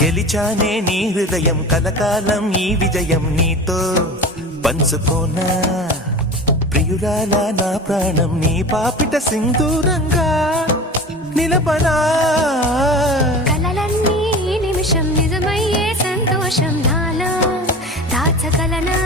గెలిచానే నీ హృదయం కలకాలం ఈ విజయం నీతో పంచుకోనా ప్రియురాలా నా ప్రాణం నీ పాపిట సింధూరంగా నిలబడా కలలన్నీ నిమిషం నిజమయ్యే సంతోషం నాలో దాచగలనా